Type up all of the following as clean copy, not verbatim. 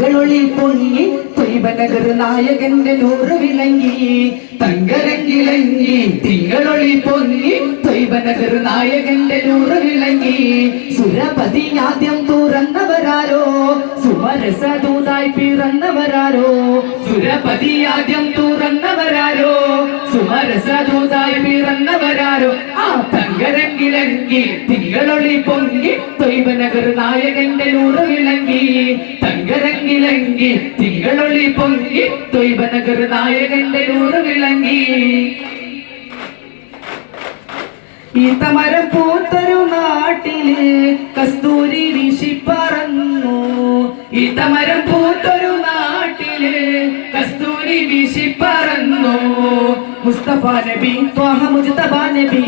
തിങ്കളൊളി പൊങ്ങി തൊയ്ബനഗർ നായകന്റെ നൂറ് വിളങ്ങി തങ്കരങ്കിളങ്ങി തിങ്കളൊളി പൊങ്ങി തൊയ്ബനഗർ നായകന്റെ നൂറ് വിളങ്ങി സുരപതി ആദ്യം തുറന്നവരാരോ സുമരസദൂതായി പിറന്നവരാരോ സുരപതി ആദ്യം തുറന്നവരാരോ സുമരസദൂതായി പിറന്നവരാരോ ആ തങ്കരങ്കിളങ്ങി തിങ്കളൊളി പൊങ്ങി തൊയ്ബനഗർ നായകന്റെ നൂറ് വിളങ്ങി തങ്കരങ്കിളങ്ങി തിങ്കളൊളി പൊങ്ങി തൊയ്ബനഗർ നായകന്റെ നൂറ് വിളങ്ങി ഈത്തമരം പൂത്തൊരു നാട്ടില് കസ്തൂരി വീശി പറന്നു ഈത്തമരം പൂത്തൊരു നാട്ടില് കസ്തൂരി വീശി പറന്നു മുസ്തഫ നബി ത്വാഹ മുജ്തബ നബി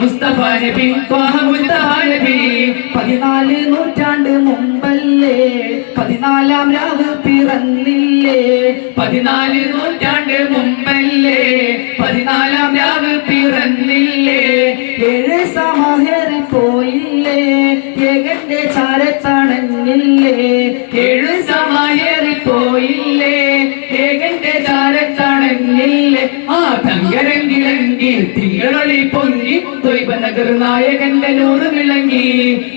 മുസ്തഫ നബി ത്വാഹ മുജ്തബ നബി 14 നൂറ്റാണ്ട് മുമ്പല്ലേ 14 രാവ് പിറന്നില്ലേ 14 നൂറ്റാണ്ട് മുമ്പല്ലേ 14 രാവ് പിറന്നില്ലേ 7 സമഹേറി പോയില്ലേ ഏകന്റെ ചാരത്തണഞ്ഞില്ലേ 7 സമഹേറി പോയില്ലേ ഏകന്റെ ചാരത്തണഞ്ഞില്ലേ ആ തങ്കരങ്കിളങ്ങി തിങ്കളൊളി പൊങ്ങി തൊയ്ബനഗർ നായകന്റെ നൂറ് വിളങ്ങി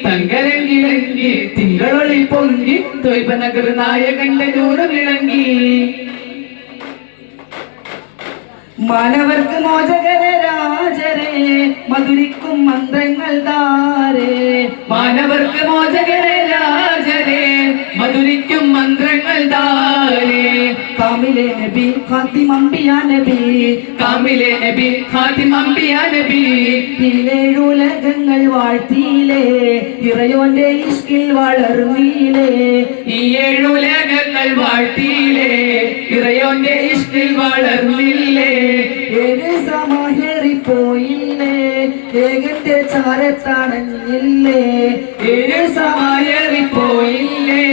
തങ്കരങ്കിളങ്ങി തിങ്കളൊളി പൊങ്ങി തൊയ്ബനഗർ നായകന്റെ നൂറ് വിളങ്ങി മാനവർക്ക് മോചകരെ രാജരെ മധുരിക്കും മന്ത്രങ്ങൾ താരേ മാനവർക്ക് മോചകരെ രാജരെ മധുരിക്കും മന്ത്രങ്ങൾ താരേ കാമിലെ നബി ഖാതിം അംബിയാ നബി കാമിലെ നബി ഖാതിം അംബിയാ നബി ഈലേഴുലകങ്ങൾ വാഴ്ത്തിയിലേ ഇറയോന്റെ ഇഷ്കിൽ വളർന്നീലേ ഈ ഏഴുലകങ്ങൾ വാഴ്ത്തിയിലേ ഇറയോന്റെ ഇഷ്കിൽ വളർന്നില്ലേ 7 സമഹേറി പോയില്ലേ ഏകന്റെ ചാരത്തണഞ്ഞില്ലേ 7 സമഹേറി പോയില്ലേ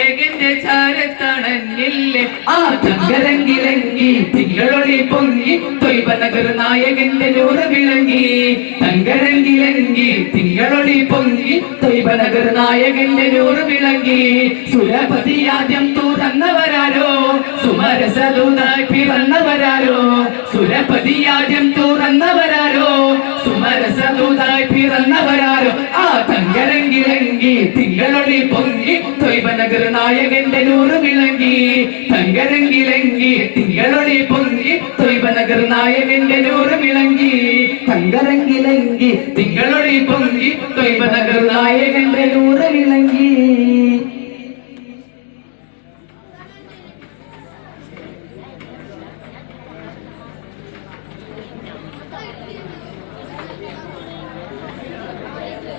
ഏകന്റെ ചാരത്തണഞ്ഞില്ലേ ആ തങ്കരങ്കിളങ്ങി തിങ്കളൊളി പൊങ്ങി തൊയ്ബനഗർ നായകന്റെ നൂറ് വിളങ്ങി തങ്കരങ്കിളങ്ങി തിങ്കളൊളി പൊങ്ങി തൊയ്ബനഗർ നായകന്റെ നൂറ് വിളങ്ങി സുരപതി ആദ്യം തുറന്നവരാരോ സുമരസദൂതായി പിറന്നവരാരോ സുരപതി ആദ്യം തുറന്നവരാരോ സുമരസദൂതായി പിറന്നവരാരോ ആ തങ്കരങ്കിളങ്ങി തിങ്കളൊളി പൊങ്ങി തൊയ്ബനഗർ നായകന്റെ നൂറ് വിളങ്ങി തങ്കരങ്കിളങ്ങി തിങ്കളൊളി പൊങ്ങി തൊയ്ബനഗർ നായകന്റെ നൂറ് വിളങ്ങി തങ്കരങ്കിളങ്ങി തിങ്കളൊളി പൊങ്ങി തൊയ്ബനഗർ നായകന്റെ നൂറ് വിളങ്ങി